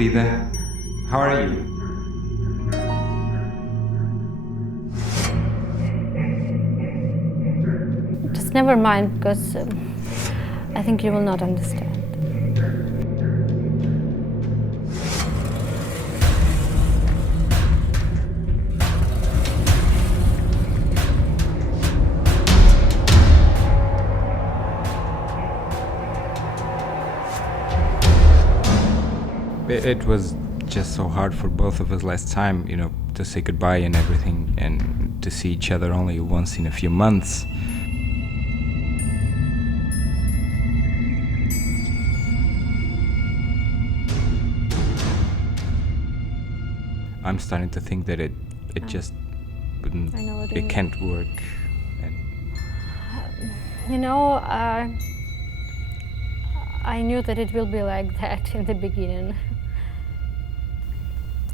querida. How are you? Just never mind because um, I think you will not understand. It, it was just so hard for both of us last time, you know, to say goodbye and everything, and to see each other only once in a few months. I'm starting to think that it it Oh. just wouldn't, I know what it mean. can't work. And You know, uh, I knew that it will be like that in the beginning.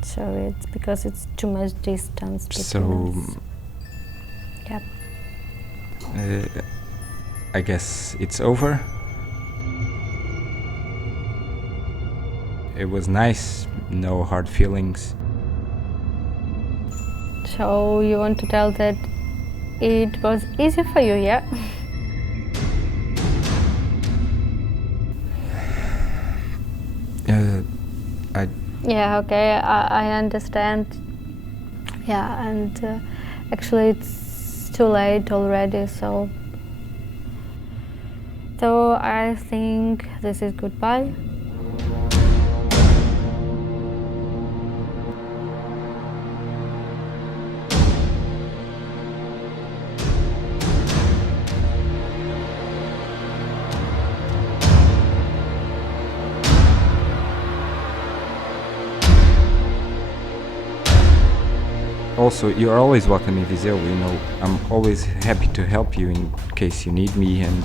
So it's because it's too much distance between so us. Yep. uh, I guess it's over. It was nice, no hard feelings. So you want to tell that it was easy for you, yeah? Uh, I Yeah, okay, I, I understand. Yeah, and uh, actually it's too late already, so. So I think this is goodbye. Also you're always welcome in Viseu. You know, I'm always happy to help you in case you need me. And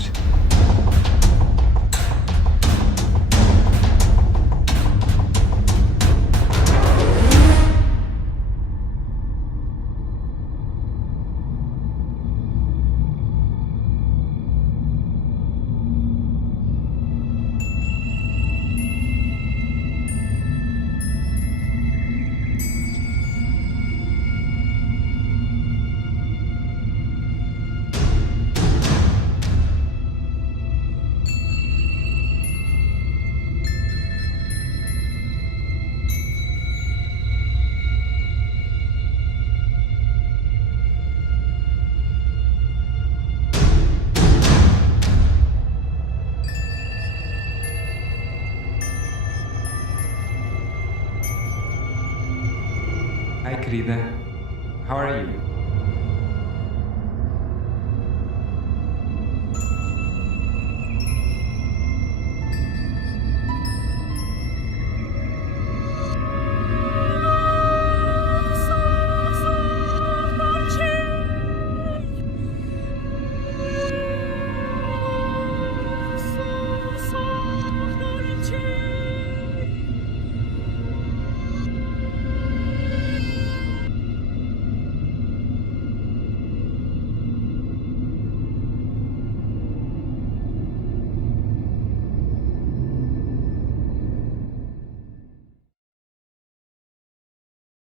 hi, querida. How are you?